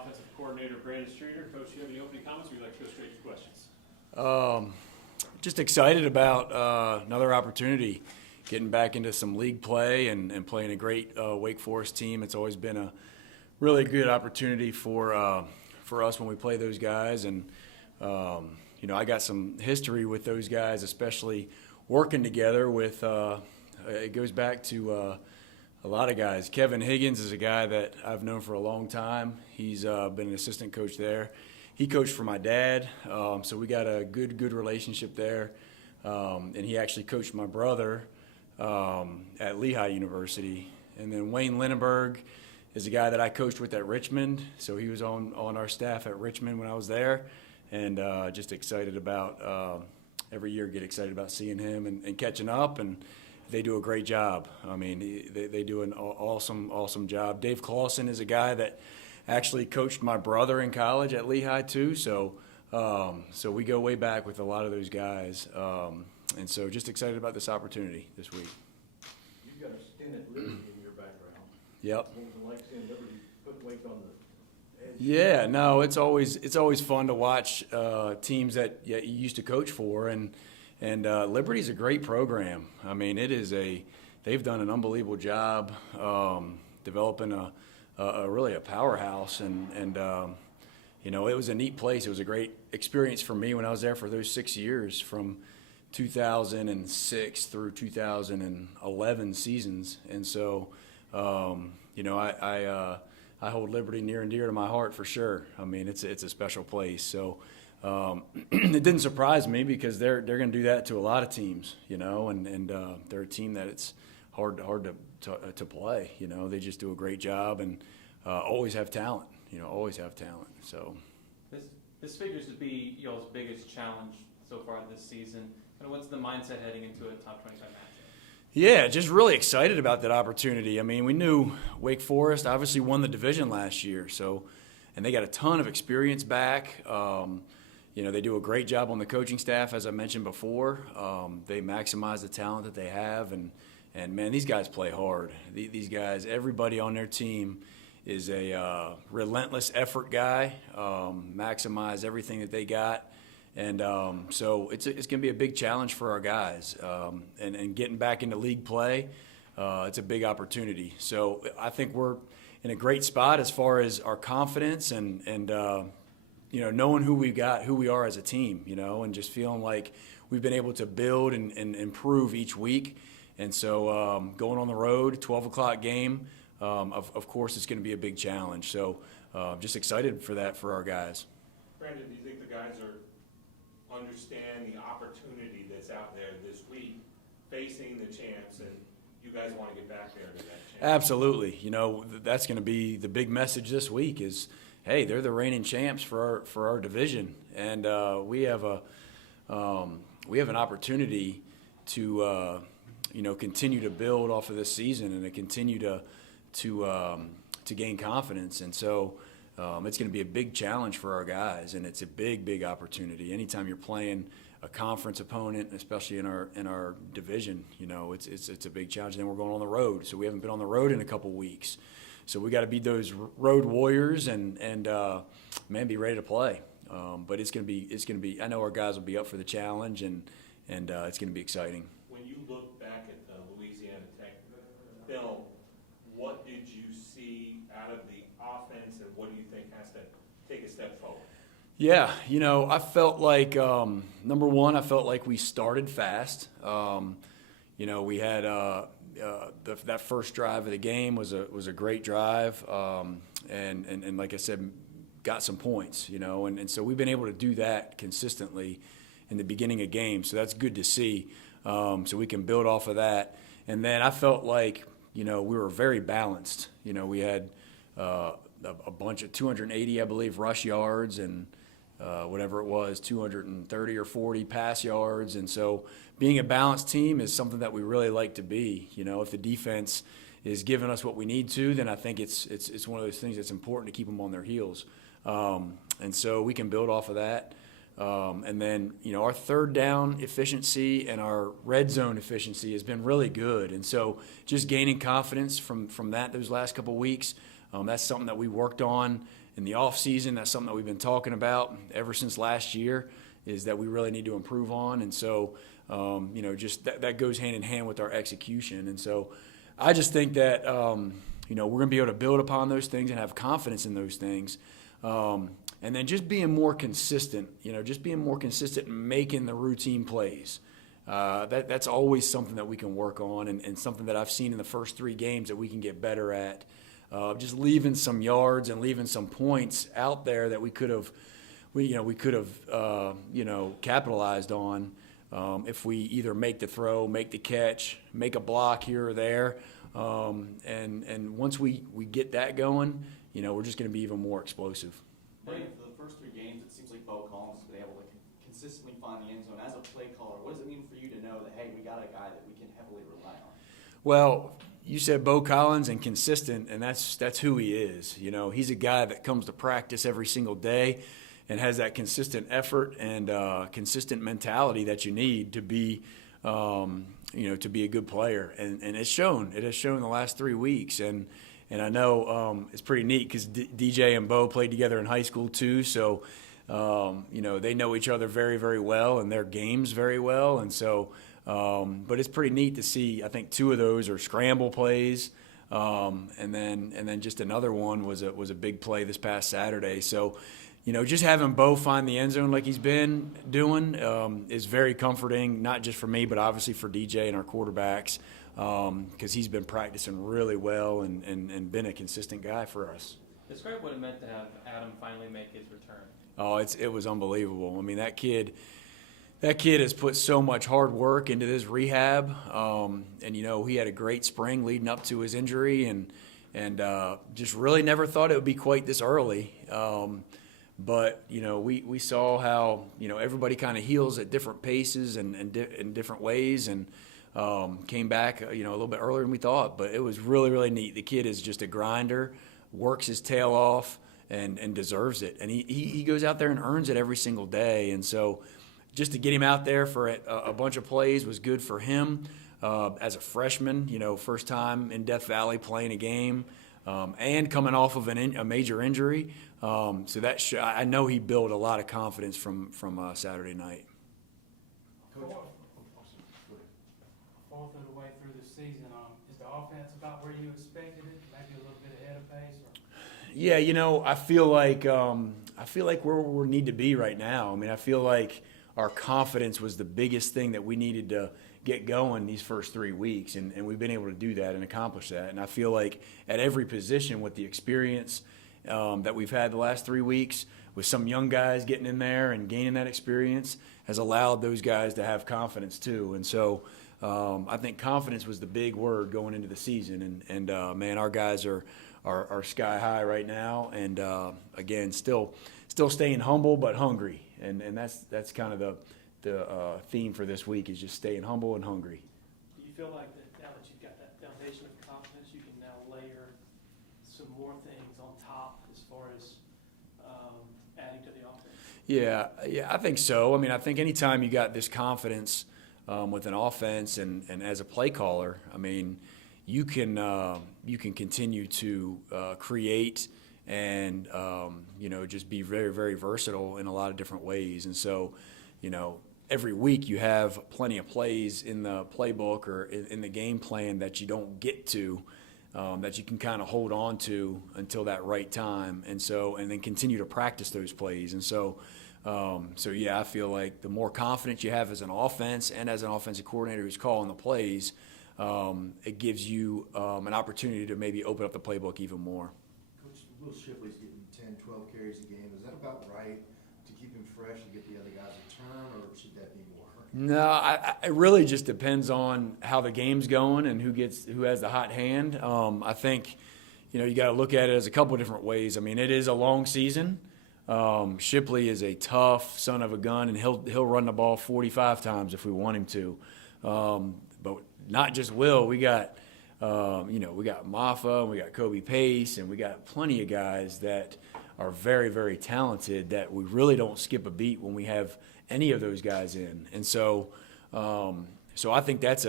offensive coordinator Brandon Streeter. Coach, do you have any opening comments, or would you like to go straight to questions? Just excited about another opportunity, getting back into some league play and playing a great Wake Forest team. It's always been a really good opportunity for us when we play those guys. And, I got some history with those guys, especially working together with it goes back to a lot of guys. Kevin Higgins is a guy that I've known for a long time. He's been an assistant coach there. He coached for my dad, so we got a good relationship there. And he actually coached my brother at Lehigh University. And then Wayne Lindenberg is a guy that I coached with at Richmond, so he was on our staff at Richmond when I was there. And just excited about every year, get excited about seeing him and catching up. And they do a great job. I mean, they do an awesome job. Dave Clawson is a guy that actually coached my brother in college at Lehigh too. So we go way back with a lot of those guys. And so just excited about this opportunity this week. You've got a stint at Liberty in your background. Yep. What was it like seeing Liberty put Wake on the edge? Yeah, no, it's always fun to watch teams that you used to coach for, and Liberty's a great program. I mean, they've done an unbelievable job developing really a powerhouse, and it was a neat place. It was a great experience for me when I was there for those 6 years, from 2006 through 2011 seasons, and so I hold Liberty near and dear to my heart for sure. I mean, it's a special place. So it didn't surprise me because they're going to do that to a lot of teams, and they're a team that it's hard to play. They just do a great job and always have talent. So This figures to be y'all's biggest challenge so far this season. And what's the mindset heading into a top 25 matchup? Yeah, just really excited about that opportunity. I mean, we knew Wake Forest obviously won the division last year, and they got a ton of experience back. They do a great job on the coaching staff, as I mentioned before. They maximize the talent that they have, and man, these guys play hard. These guys, everybody on their team is a relentless effort guy, maximize everything that they got. And so it's going to be a big challenge for our guys. And getting back into league play, it's a big opportunity. So I think we're in a great spot as far as our confidence and knowing who we are as a team, and just feeling like we've been able to build and improve each week. And so going on the road, 12 o'clock game, of course, it's going to be a big challenge. So just excited for that for our guys. Brandon, do you think the guys understand the opportunity that's out there this week, facing the champs, and you guys want to get back there to that champ? Absolutely. That's going to be the big message this week is, hey, they're the reigning champs for our division, and we have an opportunity to continue to build off of this season and to continue to gain confidence. And so it's going to be a big challenge for our guys, and it's a big opportunity. Anytime you're playing a conference opponent, especially in our division, it's a big challenge. And then we're going on the road, so we haven't been on the road in a couple weeks. So we got to be those road warriors and be ready to play. But it's going to be. I know our guys will be up for the challenge, and it's going to be exciting. When you look back at the Louisiana Tech film, what did you see out of the offense, and what do you think has to take a step forward? Yeah, I felt like number one, I felt like we started fast. We had that first drive of the game was a great drive, and like I said, got some points. And so we've been able to do that consistently in the beginning of games. So that's good to see. So we can build off of that. And then I felt like we were very balanced. We had a bunch of 280, I believe, rush yards and whatever it was, 230 or 40 pass yards. And so being a balanced team is something that we really like to be. If the defense is giving us what we need to, then I think it's one of those things that's important to keep them on their heels. And so we can build off of that. And then, our third down efficiency and our red zone efficiency has been really good. And so just gaining confidence from those last couple of weeks, That's something that we worked on in the off season. That's something that we've been talking about ever since last year, is that we really need to improve on. And so, just that goes hand in hand with our execution. And so I just think that, we're going to be able to build upon those things and have confidence in those things. And then just being more consistent, and making the routine plays. That's always something that we can work on, and something that I've seen in the first 3 games that we can get better at. Just leaving some yards and leaving some points out there that we could have capitalized on if we either make the throw, make the catch, make a block here or there. And once we get that going, we're just going to be even more explosive. Brandon, for the first 3 games, it seems like Bo Collins has been able to consistently find the end zone. As a play caller, what does it mean for you to know that, hey, we got a guy that we can heavily rely on? Well, you said Bo Collins and consistent, and that's who he is. He's a guy that comes to practice every single day and has that consistent effort and consistent mentality that you need to be, to be a good player. And it's shown. It has shown the last 3 weeks. And I know it's pretty neat because DJ and Bo played together in high school too. So, they know each other very, very well and their games very well. And so, but it's pretty neat to see. I think 2 of those are scramble plays, and then just another one was a big play this past Saturday. So, just having Bo find the end zone like he's been doing is very comforting, not just for me, but obviously for DJ and our quarterbacks, because he's been practicing really well and been a consistent guy for us. Describe what it meant to have Adam finally make his return. Oh, it was unbelievable. I mean, that kid has put so much hard work into this rehab, and he had a great spring leading up to his injury, and just really never thought it would be quite this early. But we saw how everybody kind of heals at different paces and in different ways, and came back a little bit earlier than we thought. But it was really, really neat. The kid is just a grinder, works his tail off, and deserves it. And he goes out there and earns it every single day. And so just to get him out there for a bunch of plays was good for him as a freshman, first time in Death Valley playing a game, and coming off of a major injury. So I know he built a lot of confidence from Saturday night. Fourth of the way through the season, is the offense about where you expected it? Maybe a little bit ahead of pace? Yeah, I feel like where we need to be right now. I mean, I feel like our confidence was the biggest thing that we needed to get going these first 3 weeks, and we've been able to do that and accomplish that. And I feel like at every position with the experience that we've had the last 3 weeks, with some young guys getting in there and gaining that experience, has allowed those guys to have confidence too. And so I think confidence was the big word going into the season. And man, our guys are sky high right now. And again, still staying humble but hungry. And that's kind of the theme for this week, is just staying humble and hungry. Do you feel like that now that you've got that foundation of confidence, you can now layer some more things on top as far as adding to the offense? Yeah, I think so. I mean, I think anytime you got this confidence with an offense and as a play caller, I mean, you can continue to create and just be very, very versatile in a lot of different ways. And so, every week you have plenty of plays in the playbook or in the game plan that you don't get to, that you can kind of hold on to until that right time, and then continue to practice those plays. And so yeah, I feel like the more confidence you have as an offense and as an offensive coordinator who's calling the plays, it gives you an opportunity to maybe open up the playbook even more. Coach, Will Shipley's getting 10, 12 carries a game. Is that about right to keep him fresh and get the other guys a turn, or should that be more? No, it really just depends on how the game's going and who has the hot hand. I think, you got to look at it as a couple of different ways. I mean, it is a long season. Shipley is a tough son of a gun, and he'll run the ball 45 times if we want him to. But not just Will. We got we got Maffa, and we got Kobe Pace, and we got plenty of guys that are very, very talented that we really don't skip a beat when we have any of those guys in. And so I think that's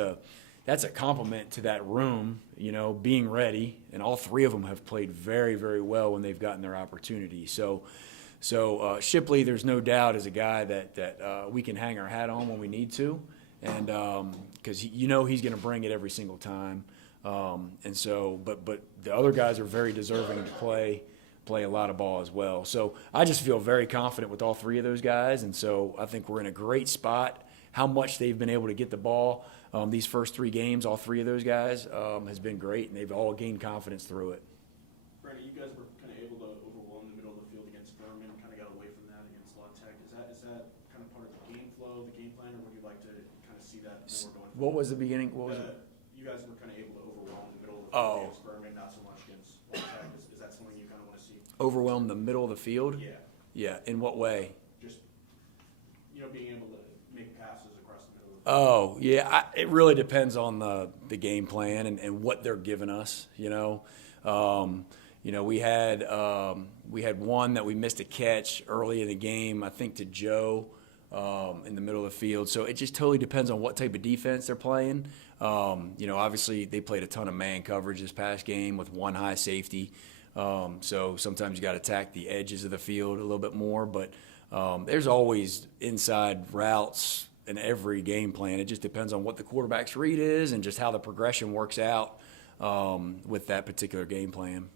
that's a compliment to that room, you know, being ready. And all three of them have played very, very well when they've gotten their opportunity. So Shipley, there's no doubt, is a guy that we can hang our hat on when we need to, and because you know he's going to bring it every single time. And so, but the other guys are very deserving to play a lot of ball as well. So I just feel very confident with all three of those guys, and so I think we're in a great spot. How much they've been able to get the ball these first 3 games, all three of those guys, has been great, and they've all gained confidence through it. Brandon, you guys were kind of able to overwhelm the middle of the field against Furman, kind of got away from that against La Tech. Is that kind of part of the game flow, the game plan, or would you like to kind of see that more going forward? What was the beginning? What was it? You guys were kind of able to overwhelm the middle of the Oh. field against Furman, not so much against La Tech. Is that something you kind of want to see? Overwhelm the middle of the field? Yeah, Yeah. In what way? just, being able to make passes across the middle of the field. Oh, yeah. It really depends on the game plan and what they're giving us, you know. We had one that we missed a catch early in the game, I think to Joe in the middle of the field. So it just totally depends on what type of defense they're playing. Obviously they played a ton of man coverage this past game with one high safety. So sometimes you got to attack the edges of the field a little bit more, but there's always inside routes in every game plan. It just depends on what the quarterback's read is and just how the progression works out with that particular game plan.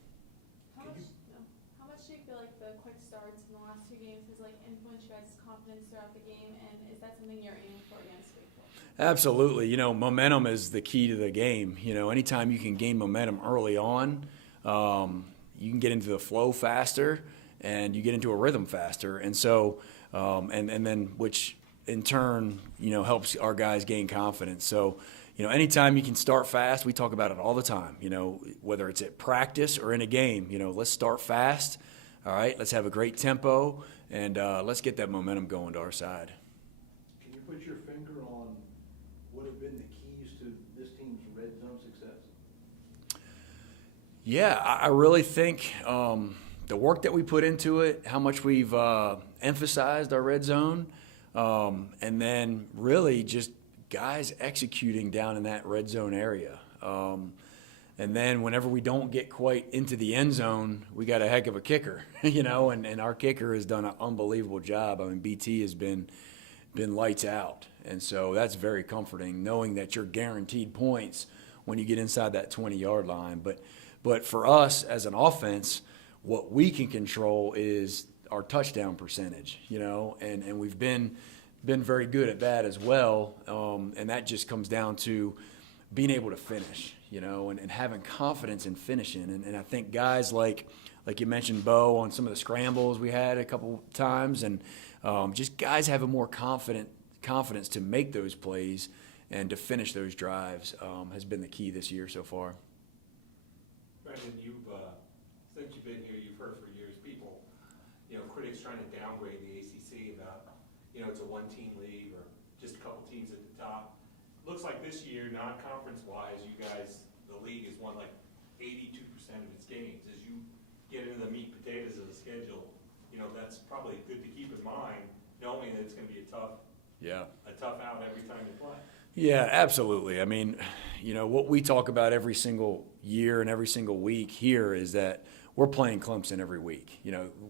How much do you feel like the quick starts in the last 2 games has influenced you guys' confidence throughout the game, and is that something you're aiming for against Wake Forest? Absolutely. Momentum is the key to the game. Anytime you can gain momentum early on, you can get into the flow faster and you get into a rhythm faster. And so, and then which in turn, helps our guys gain confidence. So, anytime you can start fast, we talk about it all the time, whether it's at practice or in a game, let's start fast. All right, let's have a great tempo and let's get that momentum going to our side. Can you put your finger on what have been the keys to this team's red zone success? Yeah, I really think the work that we put into it, how much we've emphasized our red zone, and then really just guys executing down in that red zone area. And then whenever we don't get quite into the end zone, we got a heck of a kicker, and our kicker has done an unbelievable job. I mean, BT has been lights out. And so that's very comforting, knowing that you're guaranteed points when you get inside that 20-yard line. But for us as an offense, what we can control is our touchdown percentage, and we've been very good at that as well. And that just comes down to being able to finish, and having confidence in finishing. And I think guys like you mentioned, Bo, on some of the scrambles we had a couple times, and just guys having more confidence to make those plays and to finish those drives has been the key this year so far. Brandon, since you've been here, you've heard for years people, critics trying to downgrade the ACC about, it's a one-team league or just a couple teams at the top. Looks like this year, non-conference-wise, you guys, the league has won 82% of its games. As you get into the meat and potatoes of the schedule, that's probably good to keep in mind, knowing that it's going to be a tough out every time you play. Yeah, absolutely. I mean, what we talk about every single year and every single week here is that we're playing Clemson every week.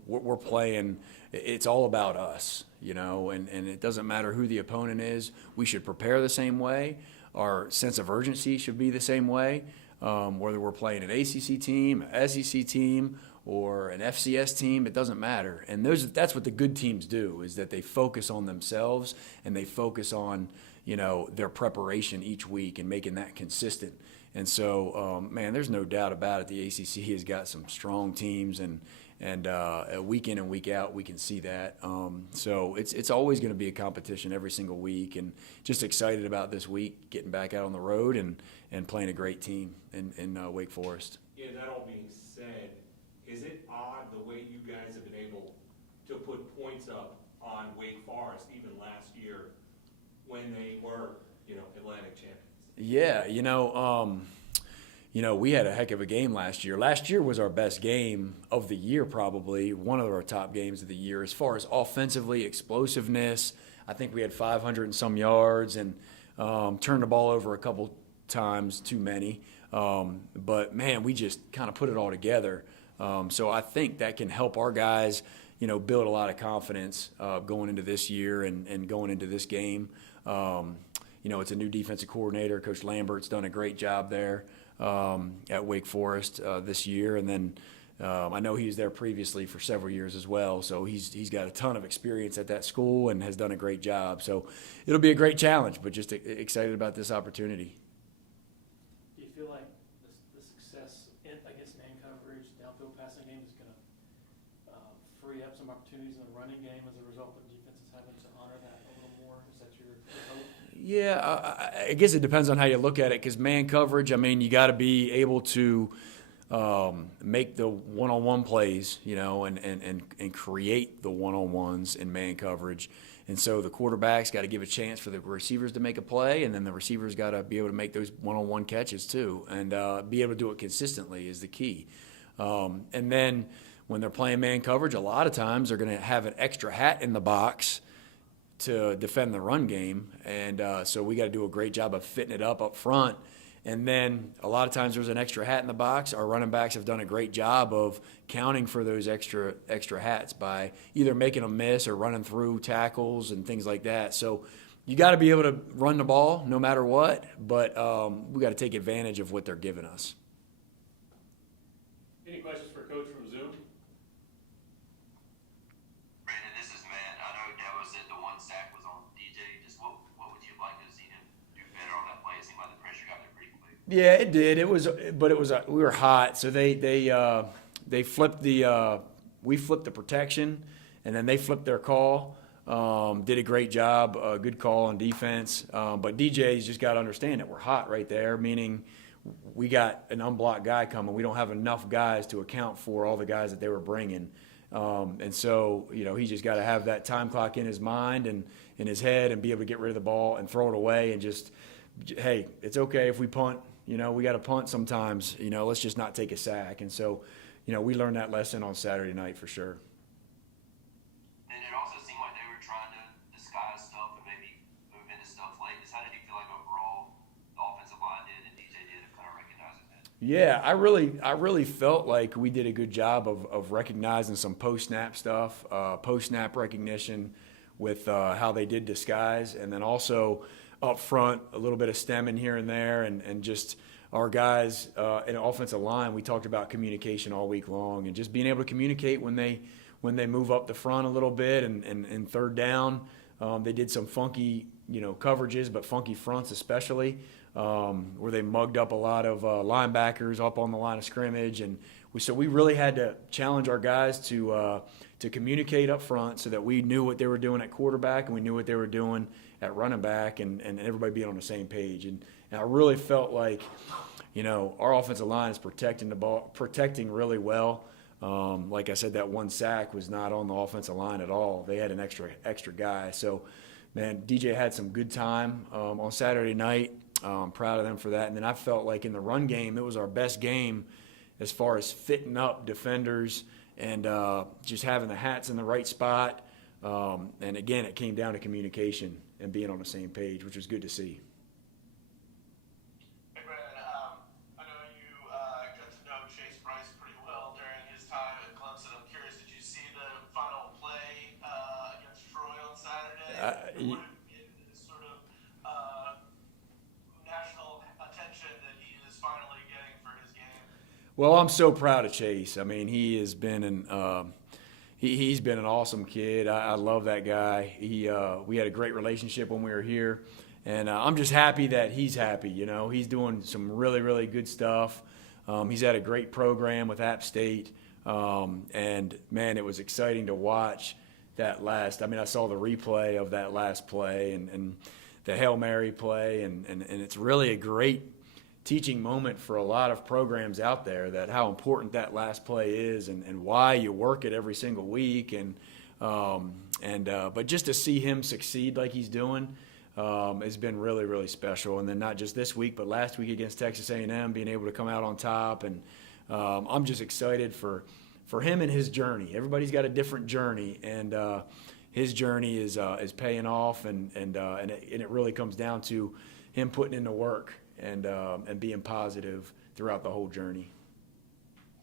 We're playing, it's all about us, and it doesn't matter who the opponent is. We should prepare the same way. Our sense of urgency should be the same way, whether we're playing an ACC team, an SEC team, or an FCS team, it doesn't matter. And that's what the good teams do, is that they focus on themselves and they focus on their preparation each week and making that consistent. And so, man, there's no doubt about it. The ACC has got some strong teams, and week in and week out, we can see that. So it's always going to be a competition every single week, and just excited about this week, getting back out on the road and playing a great team in Wake Forest. Yeah, that all being said, is it odd the way you guys have been able to put points up on Wake Forest even last year when they were, Atlantic champions? Yeah, we had a heck of a game last year. Last year was our best game of the year, probably one of our top games of the year as far as offensively explosiveness. I think we had 500 and some yards and turned the ball over a couple times too many. But man, we just kind of put it all together. So I think that can help our guys, build a lot of confidence going into this year and going into this game. It's a new defensive coordinator. Coach Lambert's done a great job there at Wake Forest this year, and then I know he was there previously for several years as well. So he's got a ton of experience at that school and has done a great job. So it'll be a great challenge, but just excited about this opportunity. Do you feel like the success against man coverage, downfield passing game is going to free up some opportunities in the running game as a result of defenses having to honor that a little more? Is that your hope? Yeah, I guess it depends on how you look at it, because man coverage, I mean, you got to be able to make the one-on-one plays, and create the one-on-ones in man coverage. And so the quarterback's got to give a chance for the receivers to make a play, and then the receivers got to be able to make those one-on-one catches too, and be able to do it consistently is the key. And then when they're playing man coverage, a lot of times they're going to have an extra hat in the box to defend the run game, and so we got to do a great job of fitting it up front. And then a lot of times there's an extra hat in the box. Our running backs have done a great job of counting for those extra hats by either making them miss or running through tackles and things like that. So you got to be able to run the ball no matter what, but we got to take advantage of what they're giving us. Any questions for Coach from Zoom? Brandon, this is Matt. I know Dabo said the one sack was on DJ. Just what would you like to have seen him do better on that play? It seemed like the pressure got there pretty quick. Yeah, it did. We were hot, so they flipped we flipped the protection, and then they flipped their call. Did a great job, good call on defense. But DJ's just got to understand that we're hot right there, meaning we got an unblocked guy coming. We don't have enough guys to account for all the guys that they were bringing. And so, he's just got to have that time clock in his mind and in his head and be able to get rid of the ball and throw it away and just, hey, it's okay if we punt. We got to punt sometimes. Let's just not take a sack. And so, we learned that lesson on Saturday night for sure. And it also seemed like they were trying to disguise stuff and maybe move into stuff late. Just how did you feel like overall the offensive line did and DJ did of kind of recognizing that? Yeah, I really felt like we did a good job of recognizing some post-snap stuff, post-snap recognition with how they did disguise, and then also up front a little bit of stemming here and there, and just our guys in the offensive line, we talked about communication all week long and just being able to communicate when they move up the front a little bit and third down. They did some funky coverages, but funky fronts especially. Where they mugged up a lot of linebackers up on the line of scrimmage, and so we really had to challenge our guys to communicate up front so that we knew what they were doing at quarterback and we knew what they were doing at running back, and everybody being on the same page. And I really felt like our offensive line is protecting the ball, protecting really well. Like I said, that one sack was not on the offensive line at all. They had an extra guy. So, man, DJ had some good time on Saturday night. I'm proud of them for that. And then I felt like in the run game, it was our best game as far as fitting up defenders and just having the hats in the right spot. And, again, it came down to communication and being on the same page, which was good to see. Hey, Brandon, I know you got to know Chase Bryce pretty well during his time at Clemson. I'm curious, did you see the final play against Troy on Saturday? What sort of national attention that he is finally getting for his game? Well, I'm so proud of Chase. I mean, he has been he's been an awesome kid. I love that guy. We had a great relationship when we were here, and I'm just happy that he's happy. He's doing some really, really good stuff. He's had a great program with App State, and man, it was exciting to watch that last. I mean, I saw the replay of that last play and the Hail Mary play, and it's really a great teaching moment for a lot of programs out there, that how important that last play is and why you work it every single week, but just to see him succeed like he's doing has been really, really special. And then not just this week, but last week against Texas A&M, being able to come out on top, and I'm just excited for him and his journey. Everybody's got a different journey, and his journey is paying off, and it really comes down to him putting in the work and being positive throughout the whole journey.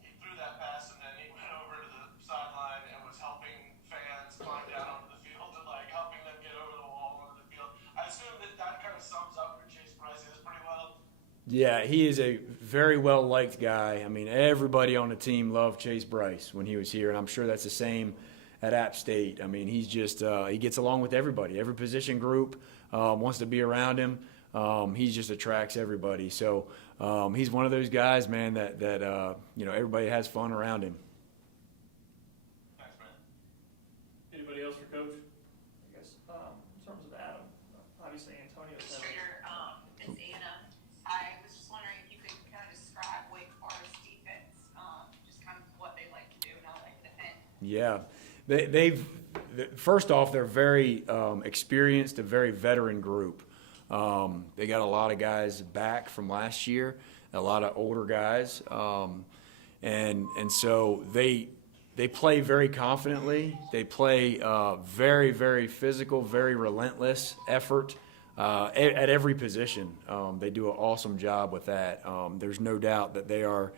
He threw that pass and then he went over to the sideline and was helping fans climb down onto the field and like helping them get over the wall onto the field. I assume that kind of sums up who Chase Bryce is pretty well. Yeah, he is a very well-liked guy. I mean, everybody on the team loved Chase Bryce when he was here, and I'm sure that's the same at App State. I mean, he's just he gets along with everybody. Every position group wants to be around him. He just attracts everybody. So he's one of those guys, man, that everybody has fun around him. Thanks, man. Anybody else for Coach? I guess, in terms of Adam, obviously Antonio's having Administrator, it's Anna. I was just wondering if you could kind of describe Wake Forest defense, just kind of what they like to do and how they defend. Yeah. First off, they're very experienced, a very veteran group. They got a lot of guys back from last year, a lot of older guys, and so they play very confidently. They play very, very physical, very relentless effort at every position. They do an awesome job with that. There's no doubt that they are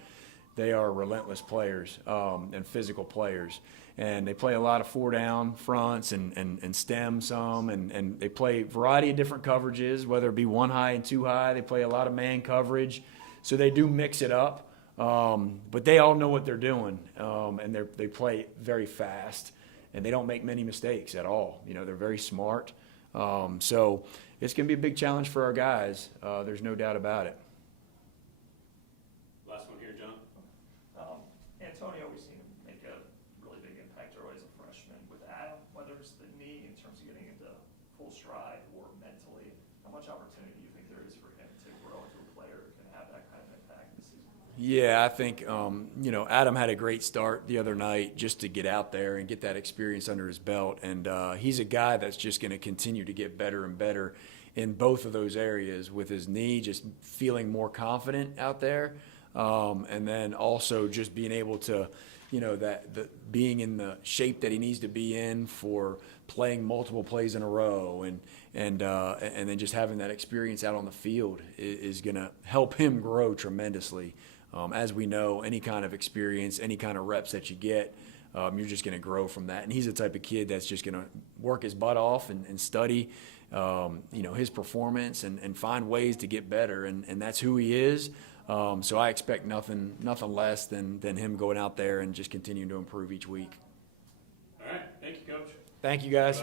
relentless players and physical players. And they play a lot of 4-down fronts and stem some, and they play a variety of different coverages, whether it be 1 high and 2 high. They play a lot of man coverage. So they do mix it up. But they all know what they're doing, and they play very fast, and they don't make many mistakes at all. You know, they're very smart. So it's going to be a big challenge for our guys. There's no doubt about it. Last one here, John. Antonio, we've seen him make a really big impact early as a freshman. With Adam, whether it's the knee in terms of getting into full stride or mentally, how much opportunity do you think there is for him to grow into a player who can have that kind of impact this season? Yeah, I think, Adam had a great start the other night just to get out there and get that experience under his belt. And he's a guy that's just going to continue to get better and better in both of those areas, with his knee just feeling more confident out there. And then also just being able to, being in the shape that he needs to be in for playing multiple plays in a row, and then just having that experience out on the field is going to help him grow tremendously. As we know, any kind of experience, any kind of reps that you get, you're just going to grow from that. And he's the type of kid that's just going to work his butt off and study, his performance and find ways to get better. And that's who he is. So I expect nothing less than him going out there and just continuing to improve each week. All right. Thank you, Coach. Thank you, guys.